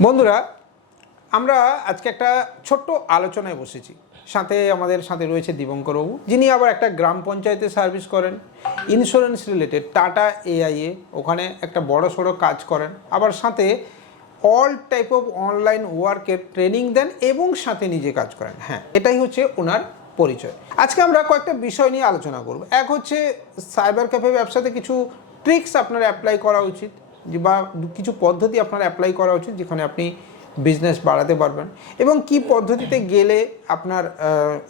বন্ধুরা, আমরা আজকে একটা ছোট্ট আলোচনায় বসেছি। সাথে আমাদের সাথে রয়েছে দীপঙ্করবাবু যিনি আবার একটা গ্রাম পঞ্চায়েতে সার্ভিস করেন ইন্স্যুরেন্স রিলেটেড টাটা এআইএ ওখানে একটা বড় সড়ো কাজ করেন। আবার সাথে অল টাইপ অফ অনলাইন ওয়ার্কের ট্রেনিং দেন এবং সাথে নিজে কাজ করেন। হ্যাঁ এটাই হচ্ছে ওনার পরিচয়। আজকে আমরা কয়েকটা বিষয় নিয়ে আলোচনা করব। এক হচ্ছে সাইবার ক্যাফে ব্যবসাতে কিছু ট্রিক্স আপনার অ্যাপ্লাই করা উচিত। বা কিছু পদ্ধতি আপনার অ্যাপ্লাই করা উচিত যেখানে আপনি বিজনেস বাড়াতে পারবেন। এবং কি পদ্ধতিতে গেলে আপনার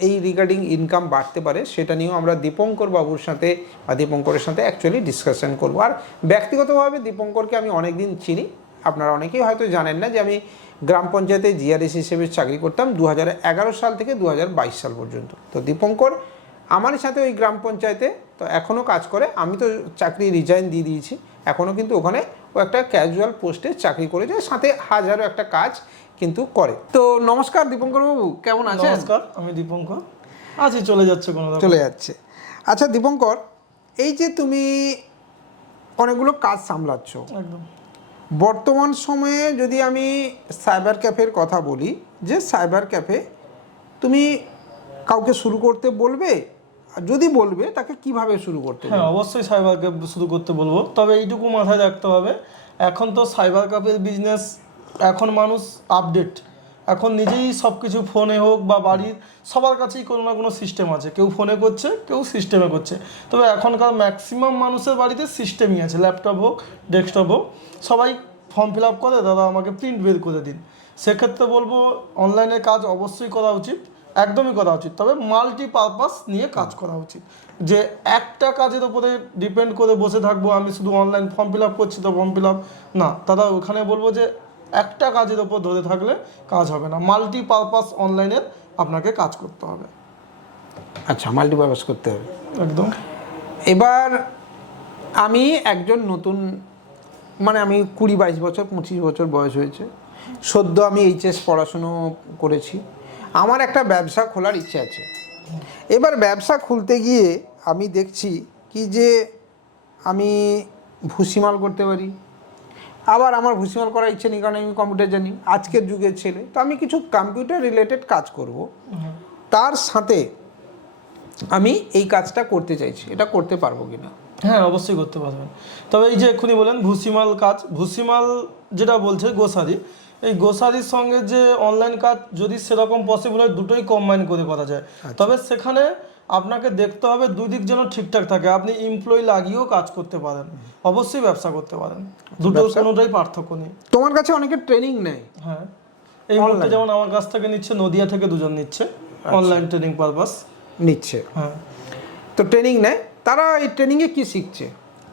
এই রিগার্ডিং ইনকাম বাড়তে পারে সেটা নিয়েও আমরা দীপঙ্কর বাবুর সাথে বা দীপঙ্করের সাথে অ্যাকচুয়ালি ডিসকাশন করব। আর ব্যক্তিগতভাবে দীপঙ্করকে আমি অনেক দিন চিনি। আপনারা অনেকেই হয়তো জানেন না যে আমি গ্রাম পঞ্চায়েতে জিআরএস হিসেবে চাকরি করতাম দু হাজার এগারো সাল থেকে দু হাজার বাইশ সাল পর্যন্ত। তো দীপঙ্কর আমার সাথে ওই গ্রাম পঞ্চায়েতে তো এখনও কাজ করে। আমি তো চাকরি রিজাইন দিয়ে দিয়েছি। এখনও কিন্তু ওখানে ও একটা ক্যাজুয়াল পোস্টে চাকরি করে যায় সাথে হাজারো একটা কাজ কিন্তু করে। তো নমস্কার দীপঙ্কর বাবু কেমন আছেন? নমস্কার আমি দীপঙ্কর। আছি চলে যাচ্ছে কোনো। চলে যাচ্ছে। আচ্ছা দীপঙ্কর এই যে তুমি অনেকগুলো কাজ সামলাচ্ছ। একদম। বর্তমান সময়ে যদি আমি সাইবার ক্যাফের কথা বলি যে সাইবার ক্যাফে তুমি কাউকে শুরু করতে বলবে? যদি বলবে তাকে কীভাবে শুরু করতে হ্যাঁ অবশ্যই সাইবার ক্যাফ শুরু করতে বলব। তবে এইটুকু মাথায় রাখতে হবে এখন তো সাইবার ক্যাফের বিজনেস এখন মানুষ আপডেট এখন নিজেই সব কিছু ফোনে হোক বা বাড়ির সবার কাছেই কোনো না কোনো সিস্টেম আছে। কেউ ফোনে করছে কেউ সিস্টেমে করছে। তবে এখনকার ম্যাক্সিমাম মানুষের বাড়িতে সিস্টেমই আছে। ল্যাপটপ হোক ডেস্কটপ হোক সবাই ফর্ম ফিল আপ করে দাদা আমাকে প্রিন্ট বের করে দিন। সেক্ষেত্রে বলব অনলাইনে কাজ অবশ্যই করা উচিত। একদমই করা উচিত। তবে মাল্টি পারপাস নিয়ে কাজ করা উচিত। যে একটা কাজের উপরে ডিপেন্ড করে বসে থাকব আমি শুধু অনলাইন ফর্ম ফিল আপ করছি তো ফর্ম ফিল আপ না। দাদা ওখানে বলব যে একটা কাজের উপর ধরে থাকলে কাজ হবে না। মাল্টি পারপাস অনলাইনের আপনাকে কাজ করতে হবে। আচ্ছা মাল্টিপারপাস করতে হবে। একদম। এবার আমি একজন নতুন মানে আমি কুড়ি বাইশ বছর পঁচিশ বছর বয়স হয়েছে। সদ্য আমি এইচএস পড়াশুনো করেছি। আমার একটা ব্যবসা খোলার ইচ্ছে আছে। এবার ব্যবসা খুলতে গিয়ে আমি দেখছি কি যে আমি ভুসিমাল করতে পারি। আবার আমার ভুসিমাল করার ইচ্ছে নেই, কারণ আমি কম্পিউটার জানি, আজকের যুগের ছেলে। তো আমি কিছু কম্পিউটার রিলেটেড কাজ করব। তার সাথে আমি এই কাজটা করতে চাইছি, এটা করতে পারব কিনা? হ্যাঁ অবশ্যই করতে পারবেন। তবে এই যে এক্ষুনি বলেন, ভুসিমাল কাজ, ভুসিমাল যেটা বলছে গোসারি এই গোসারির সঙ্গে যে অনলাইন কাজ যদি সেরকম পসিবল হয় দুটোই কম্বাইন করে করা যায়। তবে সেখানে আপনাকে দেখতে হবে দুই দিক যেন ঠিকঠাক থাকে। আপনি এমপ্লয়ি লাগিয়েও কাজ করতে পারেন। অবশ্যই ব্যবসা করতে পারেন। দুটো কোনোটাই পার্থক্য নেই। তোমার কাছে অনেকে ট্রেনিং নেয় হ্যাঁ। এই মুহূর্তে যেমন আমার কাছ থেকে নিচ্ছে নদিয়া থেকে দুজন নিচ্ছে। অনলাইন ট্রেনিং পারপাস নিচ্ছে। হ্যাঁ। তো ট্রেনিং নেয়? তারা এই ট্রেনিংয়ে কি শিখছে?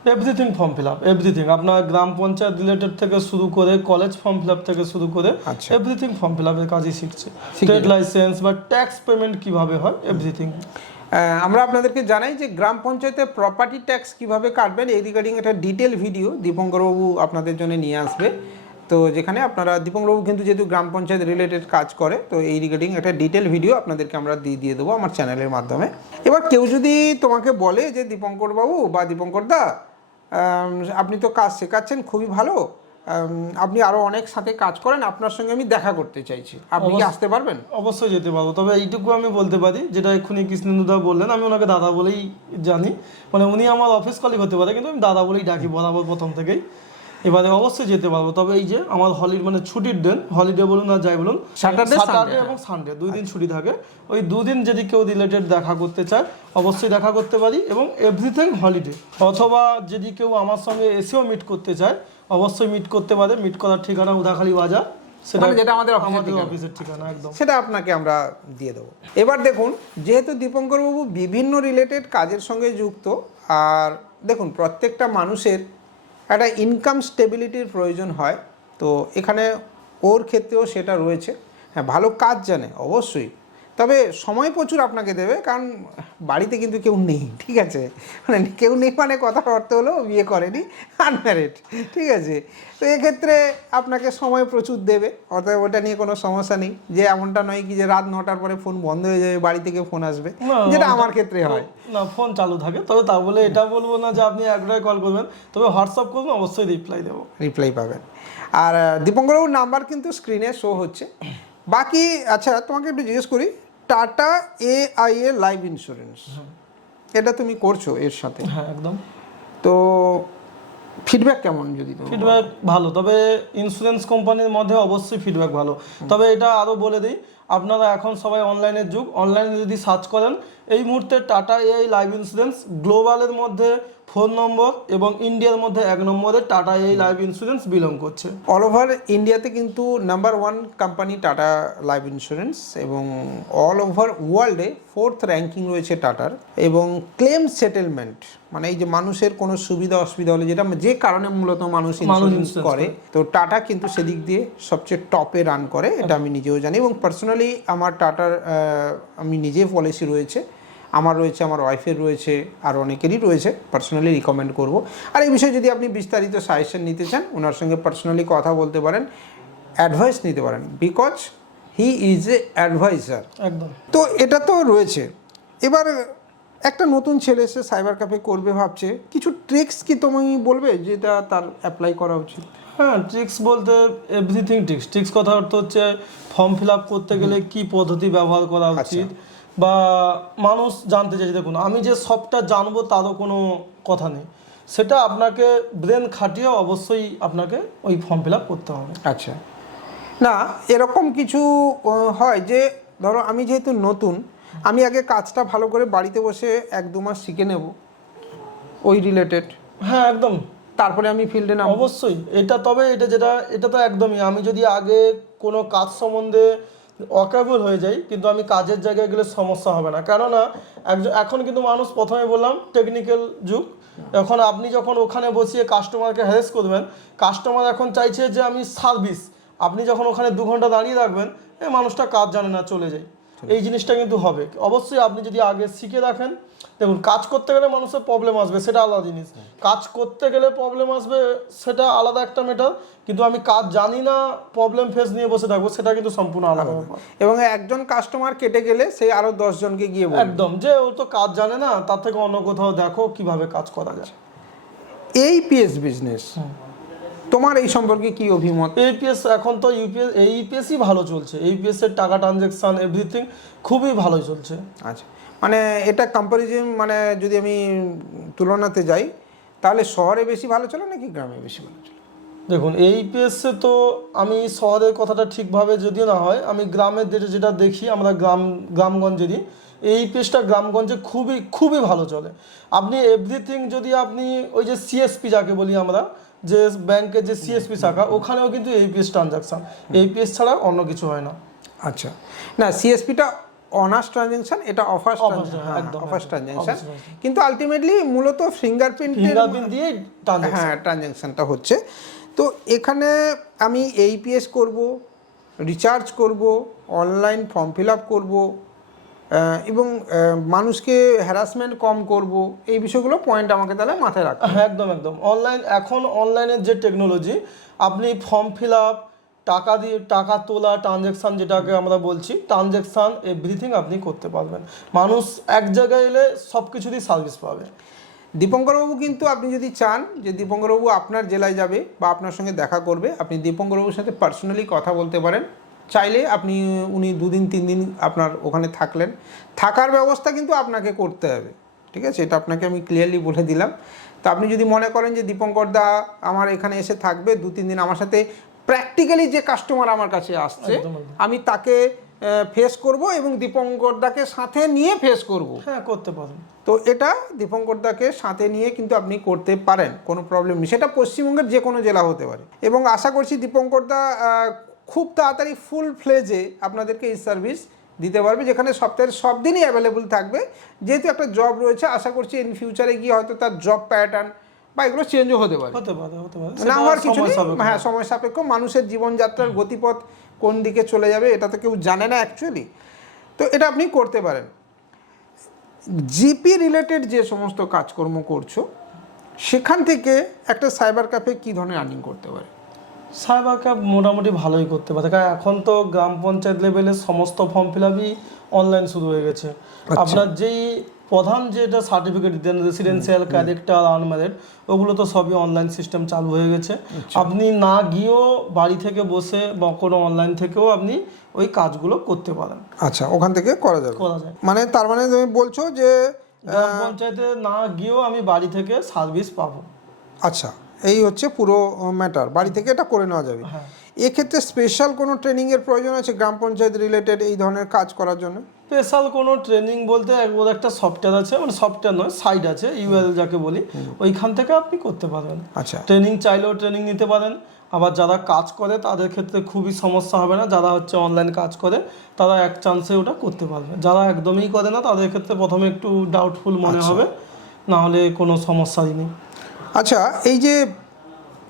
Everything form fill up everything আপনার গ্রাম পঞ্চায়েত রিলেটেড থেকে শুরু করে কলেজ ফর্ম ফিল আপ থেকে শুরু করে। এভরিথিং ফর্ম ফিল আপের কাজই শিখছে। স্টেট লাইসেন্স বা ট্যাক্স পেমেন্ট কীভাবে হয় এভরিথিং আমরা আপনাদেরকে জানাই যে গ্রাম পঞ্চায়েতে প্রপার্টি ট্যাক্স কীভাবে কাটবেন এই রিগার্ডিং একটা ডিটেল ভিডিও দীপঙ্করবাবু আপনাদের জন্য নিয়ে আসবে। তো যেখানে আপনারা দীপঙ্করবাবু কিন্তু যেহেতু গ্রাম পঞ্চায়েত রিলেটেড কাজ করে তো এই রিগার্ডিং একটা ডিটেল ভিডিও আপনাদেরকে আমরা দিয়ে দিয়ে দেবো আমার চ্যানেলের মাধ্যমে। এবার কেউ যদি তোমাকে বলে যে দীপঙ্করবাবু বা দীপঙ্কর দা আপনি তো কাজ শেখাচ্ছেন খুবই ভালো। আপনি আরও অনেক সাথে কাজ করেন আপনার সঙ্গে আমি দেখা করতে চাইছি। আপনি কি আসতে পারবেন? অবশ্যই যেতে পারব। তবে এইটুকু আমি বলতে পারি যেটা এক্ষুনি কৃষ্ণেন্দুদা বললেন আমি ওনাকে দাদা বলেই জানি। মানে উনি আমার অফিস কলিগ হতে পারে কিন্তু আমি দাদা বলেই ডাকি বরাবর প্রথম থেকেই। এবারে অবশ্যই যেতে পারব। তবে এই যে আমার হলিডে মানে ছুটির দিন হলিডে বলুন আর যাই বলুন স্যাটারডে Sunday, এবং সানডে দুই দিন ছুটি থাকে। ওই দুদিন যদি কেউ রিলেটেড দেখা করতে চায় অবশ্যই দেখা করতে পারি এবং এভরিথিং হলিডে অথবা যদি কেউ আমার সঙ্গে এসেও মিট করতে চায় অবশ্যই মিট করতে পারে। মিট করার ঠিকানা উদাখালি বাজার। সেটা মানে যেটা আমাদের অফিসের আমাদের ঠিকানা। অফিসের ঠিকানা একদম। সেটা আপনাকে আমরা দিয়ে দেবো। এবার দেখুন যেহেতু দীপঙ্করবাবু বিভিন্ন রিলেটেড কাজের সঙ্গে যুক্ত আর দেখুন প্রত্যেকটা মানুষের একটা ইনকাম স্টেবিলিটির প্রয়োজন হয়। তো এখানে ওর ক্ষেত্রেও সেটা রয়েছে। হ্যাঁ ভালো কাজ জানে, অবশ্যই। তবে সময় প্রচুর আপনাকে দেবে কারণ বাড়িতে কিন্তু কেউ নেই ঠিক আছে? মানে কেউ নেই মানে কথা অর্থ হলো বিয়ে করেনি আনম্যারিড ঠিক আছে? তো এক্ষেত্রে আপনাকে সময় প্রচুর দেবে অর্থাৎ ওটা নিয়ে কোনো সমস্যা নেই। যে এমনটা নয় কি যে রাত নটার পরে ফোন বন্ধ হয়ে যাবে বাড়ি থেকে ফোন আসবে যেটা আমার ক্ষেত্রে হয়। না ফোন চালু থাকে তবে তা বলে এটা বলব না যে আপনি একটাই কল করবেন তবে হোয়াটসঅ্যাপ করবেন অবশ্যই রিপ্লাই দেবো। রিপ্লাই পাবেন। আর দীপঙ্করবাবুর নাম্বার কিন্তু স্ক্রিনে শো হচ্ছে। বাকি আচ্ছা তোমাকে একটু জিজ্ঞেস করি Tata A I A life insurance এটা তুমি করছ এর সাথে? হ্যাঁ একদম। তো ফিডব্যাক কেমন যদি ফিডব্যাক ভালো তবে ইন্স্যুরেন্স কোম্পানির মধ্যে অবশ্যই ফিডব্যাক ভালো। তবে এটা আরও বলে দিই আপনারা এখন সবাই অনলাইনের যুগ। অনলাইনে যদি সার্চ করেন এই মুহূর্তে টাটা এআই লাইফ ইন্স্যুরেন্স গ্লোবালের মধ্যে ফোন নম্বর এবং ইন্ডিয়ার মধ্যে এক নম্বরে Tata AI life insurance belong করছে। অল ওভার ইন্ডিয়াতে কিন্তু number one company Tata life insurance এবং অল ওভার ওয়ার্ল্ডে ফোর্থ র্যাঙ্কিং রয়েছে টাটার এবং ক্লেম সেটেলমেন্ট মানে এই যে মানুষের কোনো সুবিধা অসুবিধা হলে যেটা যে কারণে মূলত মানুষ ইন্স্যুরেন্স করে তো টাটা কিন্তু সেদিক দিয়ে সবচেয়ে টপে রান করে এটা আমি নিজেও জানি এবং পার্সোনালি আমার টাটার আমি নিজে পলিসি রয়েছে। আমার রয়েছে আমার ওয়াইফের রয়েছে আর অনেকেরই রয়েছে। পার্সোনালি রিকমেন্ড করব। আর এই বিষয়ে যদি আপনি বিস্তারিত সাজেশন নিতে চান ওনার সঙ্গে পার্সোনালি কথা বলতে পারেন অ্যাডভাইস নিতে পারেন। Because he is a adviser একদম। তো এটা তো রয়েছে। এবার একটা নতুন ছেলে এসে সাইবার ক্যাফে করবে ভাবছে। কিছু ট্রিক্স কি তুমি বলবে যেটা তার অ্যাপ্লাই করা উচিত? হ্যাঁ ট্রিক্স বলতে এভরিথিং ট্রিক্স ট্রিক্স কথা অর্থ হচ্ছে ফর্ম ফিল আপ করতে গেলে কি পদ্ধতি ব্যবহার করা উচিত বা মানুষ জানতে চাইছে। দেখুন আমি যে সবটা জানব তারও কোনো কথা নেই। সেটা আপনাকে ব্রেন খাটিয়ে অবশ্যই আপনাকে ওই ফর্ম ফিল আপ করতে হবে। আচ্ছা। না এরকম কিছু হয় যে ধরো আমি যেহেতু নতুন আমি আগে কাজটা ভালো করে বাড়িতে বসে এক দু মাস শিখে নেব। ওই রিলেটেড হ্যাঁ একদম। তারপরে আমি ফিল্ডে নাম অবশ্যই, এটা তবে এটা যেটা, এটা তো একদমই, আমি যদি আগে কোনো কাজ সম্বন্ধে অকেবল হয়ে যাই, কিন্তু আমি কাজের জায়গায় গেলে সমস্যা হবে না। কেননা একজন এখন কিন্তু মানুষ প্রথমে বললাম টেকনিক্যাল যুগ। এখন আপনি যখন ওখানে বসিয়ে কাস্টমারকে হ্যারেস করবেন কাস্টমার এখন চাইছে যে আমি সার্ভিস আপনি যখন ওখানে দু ঘণ্টা দাঁড়িয়ে রাখবেন এ মানুষটা কাজ জানে না, চলে যায়। এই জিনিসটা কিন্তু হবে। অবশ্যই আপনি যদি আগে শিখে রাখেন দেখুন কাজ করতে গেলে মানুষের প্রবলেম আসবে সেটা আলাদা জিনিস। কাজ করতে গেলে প্রবলেম আসবে সেটা আলাদা একটা মেটার কিন্তু আমি কাজ জানি না প্রবলেম ফেস নিয়ে বসে থাকব সেটা কিন্তু সম্পূর্ণ আলাদা এবং একজন কাস্টমার কেটে গেলে সেই আরও দশজনকে গিয়ে একদম যে ও তো কাজ জানে না তার থেকে অন্য কোথাও দেখো কীভাবে কাজ করা যায়। এই পিএস বিজনেস তোমার এই সম্পর্কে কি অভিমত? এইপিএস এখন তো ইউপিএস এইপিএসই ভালো চলছে। এইপিএস এর টাকা ট্রানজেকশন এভরিথিং খুবই ভালো চলছে। আচ্ছা মানে এটা কম্পারিজন মানে যদি আমি তুলনাতে যাই তাহলে শহরে বেশি ভালো চলে নাকি গ্রামে বেশি ভালো চলে? দেখুন এই পিএসে তো আমি শহরের কথাটা ঠিকভাবে যদি না হয় আমি গ্রামের যেটা যেটা দেখি আমরা গ্রাম গ্রামগঞ্জে গ্রামগঞ্জেরই এই পিএসটা গ্রামগঞ্জে খুবই খুবই ভালো চলে। আপনি এভরিথিং যদি আপনি ওই যে সিএসপি যাকে বলি আমরা যে ব্যাংকের যে সিএসপি শাখা ওখানেও কিন্তু এইপিএস ট্রানজাকশন এইপিএস ছাড়া অন্য কিছু হয় না। আচ্ছা। না সিএসপিটা অনার্স ট্রানজ্যাকশন এটা অফার্স অফার্স একদম। ট্রানজ্যাকশন কিন্তু আলটিমেটলি মূলত ফিঙ্গারপ্রিন্টের ফিঙ্গারপ্রিন্ট দিয়ে ট্রানজাকশন হ্যাঁ ট্রানজ্যাকশনটা হচ্ছে। তো এখানে আমি এইপিএস করব রিচার্জ করব অনলাইন ফর্ম ফিল আপ করব এবং মানুষকে হ্যারাসমেন্ট কম করব এই বিষয়গুলো পয়েন্ট আমাকে তাহলে মাথায় রাখতে হবে। হ্যাঁ একদম একদম। অনলাইন এখন অনলাইনের যে টেকনোলজি আপনি ফর্ম ফিল আপ টাকা দিয়ে টাকা তোলা ট্রানজ্যাকশান যেটাকে আমরা বলছি ট্রানজ্যাকশান এভরিথিং আপনি করতে পারবেন। মানুষ এক জায়গায় এলে সব কিছুরই সার্ভিস পাবে। দীপঙ্করবাবু কিন্তু আপনি যদি চান যে দীপঙ্করবাবু আপনার জেলায় যাবে বা আপনার সঙ্গে দেখা করবে আপনি দীপঙ্করবাবুর সাথে পার্সোনালি কথা বলতে পারেন। চাইলে আপনি উনি দুদিন তিন দিন আপনার ওখানে থাকলেন। থাকার ব্যবস্থা কিন্তু আপনাকে করতে হবে ঠিক আছে? এটা আপনাকে আমি ক্লিয়ারলি বলে দিলাম। তো আপনি যদি মনে করেন যে দীপঙ্কর দা আমার এখানে এসে থাকবে দু তিন দিন আমার সাথে প্র্যাকটিক্যালি যে কাস্টমার আমার কাছে আসছে। আমি তাকে ফেস করব এবং দীপঙ্কর দাকে সাথে নিয়ে ফেস করব। হ্যাঁ করতে পারবেন তো এটা দীপঙ্কর দাকে সাথে নিয়ে কিন্তু আপনি করতে পারেন কোনো প্রবলেম নেই। সেটা পশ্চিমবঙ্গের যে কোনো জেলা হতে পারে। এবং আশা করছি দীপঙ্কর দা খুব তাড়াতাড়ি ফুল ফ্লেজে আপনাদেরকে এই সার্ভিস দিতে পারবে যেখানে সপ্তাহের সব দিনই অ্যাভেলেবল থাকবে। যেহেতু একটা জব রয়েছে আশা করছি ইন ফিউচারে গিয়ে হয়তো তার জব প্যাটার্ন বা এগুলো চেঞ্জও হতে পারে। না হওয়ার কিছু। হ্যাঁ সময় সাপেক্ষ। মানুষের জীবনযাত্রার গতিপথ কোন দিকে চলে যাবে এটা তো কেউ জানে না অ্যাকচুয়ালি তো এটা আপনি করতে পারেন। জিপি রিলেটেড যে সমস্ত কাজকর্ম করছ সেখান থেকে একটা সাইবার ক্যাফে কী ধরনের আর্নিং করতে পারে? সাইবার ক্যাব মোটামুটি ভালোই করতে পারে। কারণ এখন তো গ্রাম পঞ্চায়েত লেভেলে সমস্ত ফর্ম ফিল আপই অনলাইন শুরু হয়ে গেছে। আপনার যেই প্রধান যেটা সার্টিফিকেট দেন রেসিডেন্সিয়াল ক্যারেক্টার আনম্যারেড ওগুলো তো সবই অনলাইন সিস্টেম চালু হয়ে গেছে। আপনি না গিয়েও বাড়ি থেকে বসে বা কোনো অনলাইন থেকেও আপনি ওই কাজগুলো করতে পারেন। আচ্ছা ওখান থেকে করা যাবে। করা যায়। মানে তার মানে তুমি বলছো যে গ্রাম পঞ্চায়েতে না গিয়েও আমি বাড়ি থেকে সার্ভিস পাবো। আচ্ছা। এই হচ্ছে পুরো ম্যাটার বাড়ি থেকে এটা করে নেওয়া যাবে। হ্যাঁ। এক্ষেত্রে স্পেশাল কোনো ট্রেনিংয়ের প্রয়োজন আছে গ্রাম পঞ্চায়েত রিলেটেড এই ধরনের কাজ করার জন্য? স্পেশাল কোনো ট্রেনিং বলতে ওর একটা সফটওয়্যার আছে মানে সফটওয়্যার নয় সাইট আছে ইউএল যাকে বলি ওইখান থেকে আপনি করতে পারবেন আচ্ছা। ট্রেনিং চাইলেও ট্রেনিং নিতে পারেন আবার যারা কাজ করে তাদের ক্ষেত্রে খুবই সমস্যা হবে না যারা হচ্ছে অনলাইন কাজ করে তারা এক চান্সে ওটা করতে পারবে। যারা একদমই করে না তাদের ক্ষেত্রে প্রথমে একটু ডাউটফুল মনে হবে না হলে কোনো সমস্যাই নেই। আচ্ছা এই যে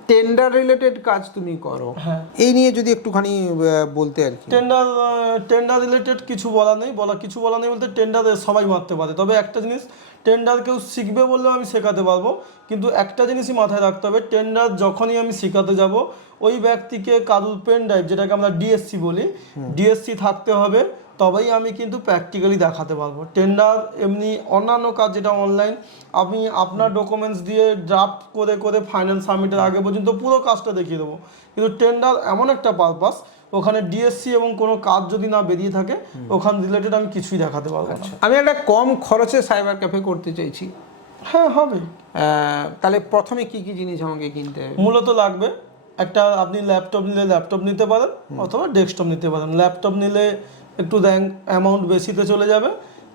টেন্ডার রিলেটেড কাজ তুমি করো হ্যাঁ। এই নিয়ে যদি একটুখানি বলতে আর কি। টেন্ডার টেন্ডার রিলেটেড কিছু বলা নেই বলা কিছু বলা নেই বলতে টেন্ডার সবাই মারতে পারে। তবে একটা জিনিস টেন্ডার কেউ শিখবে বললেও আমি শেখাতে পারব কিন্তু একটা জিনিসই মাথায় রাখতে হবে টেন্ডার যখনই আমি শেখাতে যাব ওই ব্যক্তিকে কারুর পেন ড্রাইভ যেটাকে আমরা ডিএসসি বলি ডিএসসি থাকতে হবে তবেই আমি কিন্তু প্র্যাকটিক্যালি দেখাতে পারব। টেন্ডার এমনি অন্যান্য কাজ যেটা অনলাইন আমি আপনার ডকুমেন্টস দিয়ে ড্রাফট করে করে ফাইনাল সাবমিটের আগে পর্যন্ত পুরো কাজটা দেখিয়ে দেবো। কিন্তু টেন্ডার এমন একটা পারপাস ওখানে ডিএসসি এবং কোনো কাজ যদি না বেরিয়ে থাকে ওখান রিলেটেড আমি কিছুই দেখাতে পারব না। আমি একটা কম খরচে সাইবার ক্যাফে করতে চাইছি। হ্যাঁ হবে। তাহলে প্রথমে কি কি জিনিস আমাকে কিনতে হবে? মূলত লাগবে একটা আপনি ল্যাপটপ নিলে ল্যাপটপ নিতে পারেন অথবা ডেস্কটপ নিতে পারেন। ল্যাপটপ নিলে একটু র্যাঙ্ক অ্যামাউন্ট বেশিতে চলে যাবে।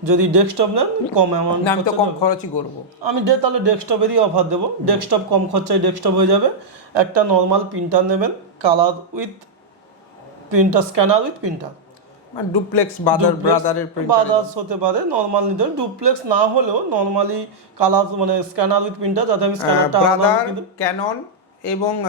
যদি ডেস্কটপ নেন কম অ্যামাউন্ট আমি তো কম খরচই করব। আমি ডে তাহলে ডেস্কটপেরই অফার দেবো। ডেস্কটপ কম খরচায় ডেস্কটপ হয়ে যাবে। একটা নর্মাল প্রিন্টার নেবেন colour with printer scanner with printer মানে ডুপ্লেক্স বাদার ব্রাদারের বাদার্স হতে পারে নর্মাল নিতে ডুপ্লেক্স না হলেও নর্মালি কালার মানে স্ক্যানার উইথ প্রিন্টার যাতে আমি স্ক্যানারটা ব্রাদার ক্যানন এবং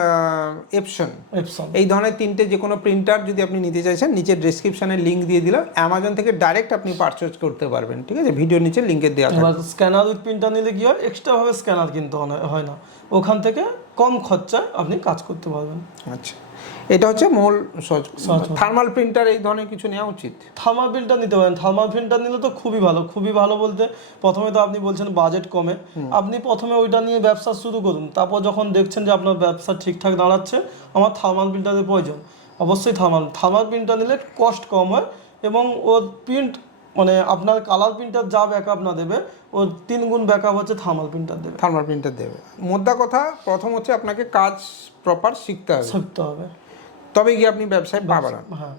এপসন এপসন এই ধরনের তিনটে যে কোনো প্রিন্টার যদি আপনি নিতে চাইছেন নিচের ডিসক্রিপশানে লিঙ্ক দিয়ে দিলাম। অ্যামাজন থেকে ডাইরেক্ট আপনি পারচেজ করতে পারবেন ঠিক আছে? ভিডিও নিচে লিঙ্কের দেওয়া থাকবে। স্ক্যানার উইথ প্রিন্টার নিলে কি হয়? এক্সট্রাভাবে স্ক্যানার কিনতে হয়- হয় না। ওখান থেকে কম খরচায় আপনি কাজ করতে পারবেন। আচ্ছা। এটা হচ্ছে মূল। থার্মাল প্রিন্টার এই ধরনের কিছু নেওয়া উচিত। থার্মাল প্রিন্টার নিতে পারেন। থার্মাল প্রিন্টার নিলে তো খুবই ভালো। খুবই ভালো বলতে প্রথমে তো আপনি বলছেন বাজেট কমে। আপনি প্রথমে ওইটা নিয়ে ব্যবসা শুরু করুন। তারপর যখন দেখছেন যে আপনার ব্যবসা ঠিকঠাক দাঁড়াচ্ছে আমার থার্মাল প্রিন্টারের প্রয়োজন। অবশ্যই থার্মাল থার্মাল প্রিন্টার নিলে কস্ট কম হয় এবং ওর প্রিন্ট মানে আপনার কালার প্রিন্টার যা ব্যাকআপ না দেবে ওর তিন গুণ ব্যাকআপ হচ্ছে থার্মাল প্রিন্টার দেবে। থার্মাল প্রিন্টার দেবে। মোদ্দা কথা প্রথম হচ্ছে আপনাকে কাজ প্রপার শিখতে হবে। শিখতে হবে। তবে গিয়ে আপনি ব্যবসায় পা বাড়ান। হ্যাঁ।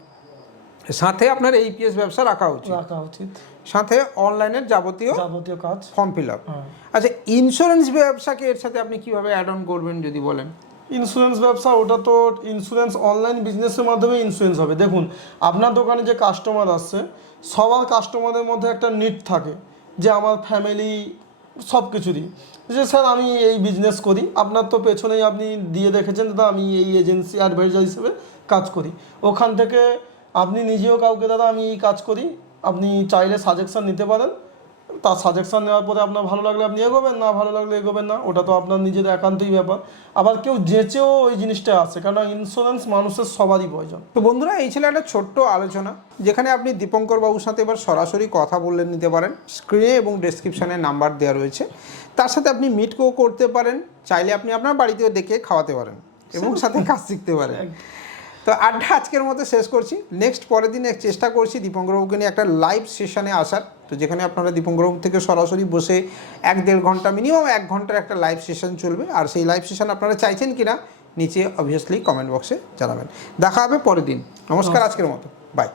সাথে আপনার এইপিএস ব্যবসা রাখা উচিত। রাখা উচিত। সাথে অনলাইনের যাবতীয় যাবতীয় কাজ। Form fill up. হ্যাঁ। আচ্ছা ইন্স্যুরেন্স ব্যবসাকে এর সাথে আপনি কীভাবে অ্যাড অন করবেন যদি বলেন? ইন্স্যুরেন্স ব্যবসা ওটা তো ইন্স্যুরেন্স অনলাইন বিজনেসের মাধ্যমে ইন্স্যুরেন্স হবে। দেখুন আপনার দোকানে যে কাস্টমার আসছে সবার কাস্টমারের মধ্যে একটা নিড থাকে যে আমার ফ্যামিলি সব কিছুরই যে স্যার, আমি এই বিজনেস করি। আপনার তো পেছনেই আপনি দিয়ে দেখেছেন দাদা, আমি এই এজেন্সি অ্যাডভাইজার হিসেবে কাজ করি। ওখান থেকে আপনি নিজেও কাউকে, দাদা, আমি এই কাজ করি। আপনি চাইলে সাজেকশান নিতে পারেন। তার সাজেকশান নেওয়ার পরে আপনার ভালো লাগলে আপনি এগোবেন না ভালো লাগলে এগোবেন না ওটা তো আপনার নিজের একান্তই ব্যাপার। আবার কেউ যেচেও ওই জিনিসটা আছে কারণ ইন্স্যুরেন্স মানুষের সবারই প্রয়োজন। তো বন্ধুরা এই ছিল একটা ছোট্ট আলোচনা যেখানে আপনি দীপঙ্কর বাবুর সাথে এবার সরাসরি কথা বললে নিতে পারেন। স্ক্রিনে এবং ডেসক্রিপশনে নাম্বার দেওয়া রয়েছে। তার সাথে আপনি মিটকেও করতে পারেন চাইলে আপনি আপনার বাড়িতেও ডেকে খাওয়াতে পারেন এবং সাথে কাজ শিখতে পারেন। তো আড্ডা আজকের মতো শেষ করছি। নেক্সট পরের দিনে চেষ্টা করছি দীপঙ্কর বাবুকে নিয়ে একটা লাইভ সেশনে আসার। তো যেখানে আপনারা দীপঙ্কর বাবু থেকে সরাসরি বসে এক দেড় ঘণ্টা মিনিমাম এক ঘণ্টার একটা লাইভ সেশন চলবে। আর সেই লাইভ সেশন আপনারা চাইছেন কি না নিচে অবভিয়াসলি কমেন্ট বক্সে জানাবেন। দেখা হবে পরের দিন। নমস্কার আজকের মতো। বাই